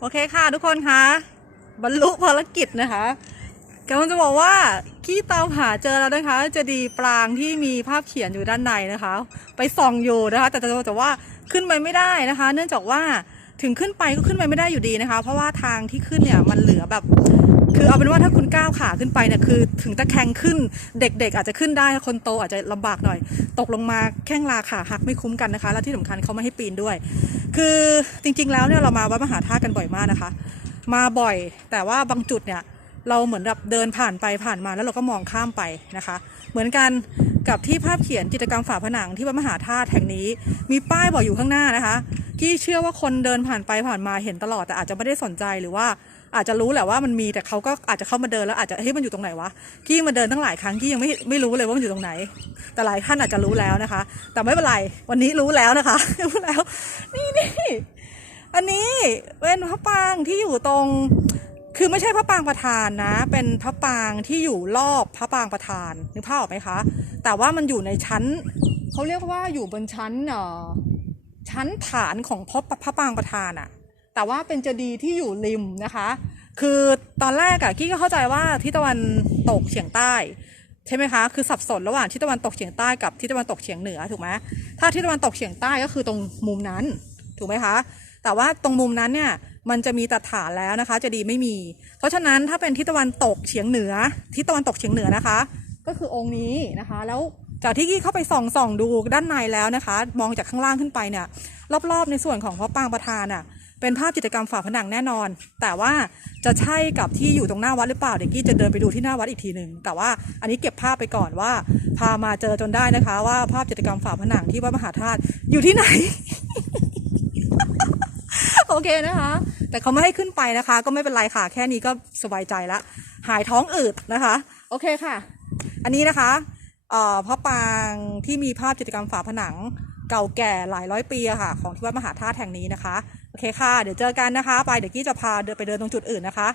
โอเคค่ะทุกคนคะบรรลุภารกิจนะคะกำลังจะบอกว่าขี้เตามหาเจอแล้วนะคะ จะดีปรางที่มีภาพเขียนอยู่ด้านในนะคะ ไปส่องอยู่นะคะ แต่จะแต่ว่าขึ้นไปไม่ได้นะคะ เนื่องจากว่า ถึงขึ้นไปก็ขึ้นไปไม่ได้อยู่ดีนะคะ เพราะว่าทางที่ขึ้นเนี่ยมันเหลือแบบ คือเอาเป็นว่าถ้าคุณก้าวขาขึ้นไปเนี่ยคือ ถึงตะแคงขึ้นเด็กๆ อาจจะขึ้นได้คนโตอาจจะลำบากหน่อย ตกลงมาแข้งลาขาหักไม่คุ้มกันนะคะ และที่สำคัญเขาไม่ให้ปีนด้วย คือจริงๆแล้วเนี่ยเรามาวัดมหาธาตุกันบ่อยมากนะคะ มาบ่อยแต่ว่าบางจุดเนี่ยเราเหมือนแบบเดินผ่านไปผ่านมาแล้วเราก็มองข้ามไปนะคะ เหมือนกันกับที่ภาพเขียนจิตรกรรมฝาผนังที่วัดมหาธาตุแห่งนี้ มีป้ายบอกอยู่ข้างหน้านะคะ ที่เชื่อว่าคนเดินผ่านไปผ่านมาเห็นตลอดแต่อาจจะไม่ได้สนใจหรือว่าอาจจะรู้แหละว่ามันมีแต่เขาก็อาจจะเข้ามาเดินแล้วอาจจะเฮ้ยมันอยู่ตรงไหนวะกี้มาเดินตั้งหลายครั้งกี้ยังไม่ไม่รู้เลยว่ามันอยู่ตรงไหน แต่หลายท่านอาจจะรู้แล้วนะคะ แต่ไม่เป็นไรวันนี้รู้แล้วนะคะรู้แล้ว นี่นี่อันนี้เป็นพระปางที่อยู่ตรง คือไม่ใช่พระปางประธานนะ เป็นพระปางที่อยู่รอบพระปางประธานนึกภาพออกไหมคะ แต่ว่ามันอยู่ในชั้นเขาเรียกว่าอยู่บนชั้นเอ่อ ชั้นฐานของพระพระปางประธานอะแต่ว่าเป็นเจดีย์ที่อยู่ริมนะคะ คือตอนแรกอะกี้ก็เข้าใจว่าทิศตะวันตกเฉียงใต้ใช่ไหมคะคือสับสนระหว่างทิศตะวันตกเฉียงใต้กับทิศตะวันตกเฉียงเหนือถูกไหมถ้าทิศตะวันตกเฉียงใต้ก็คือตรงมุมนั้นถูกไหมคะแต่ว่าตรงมุมนั้นเนี่ยมันจะมีตาฐานแล้วนะคะ จะดีไม่มี เพราะฉะนั้นถ้าเป็นทิศตะวันตกเฉียงเหนือทิศตะวันตกเฉียงเหนือนะคะ ก็คือองค์นี้นะคะ แล้ว จากที่กี้เข้าไปส่องส่องดูด้านในแล้วนะคะ มองจากข้างล่างขึ้นไปเนี่ย รอบๆ ในส่วนของพระปางประธานอะ เป็นภาพจิตรกรรมฝาผนังแน่นอน แต่ว่าจะใช่กับที่อยู่ตรงหน้าวัดหรือเปล่าเดี๋ยวกี้จะเดินไปดูที่หน้าวัดอีกทีหนึ่งแต่ว่าอันนี้เก็บภาพไปก่อนว่า พามาเจอจนได้นะคะ ว่าภาพจิตรกรรมฝาผนังที่วัดมหาธาตุอยู่ที่ไหน โอเคนะคะ แต่เขาไม่ให้ขึ้นไปนะคะ ก็ไม่เป็นไรค่ะ แค่นี้ก็สบายใจละหายท้องอืดนะคะ โอเคค่ะ อันนี้นะคะ พระปางที่มีภาพจิตรกรรมฝาผนังเก่าแก่หลายร้อยปีค่ะ ของที่วัดมหาธาตุแห่งนี้นะคะ โอเคค่ะ เดี๋ยวเจอกันนะคะ ไปเดี๋ยวกี้จะพาเดินไปเดินตรงจุดอื่นนะคะ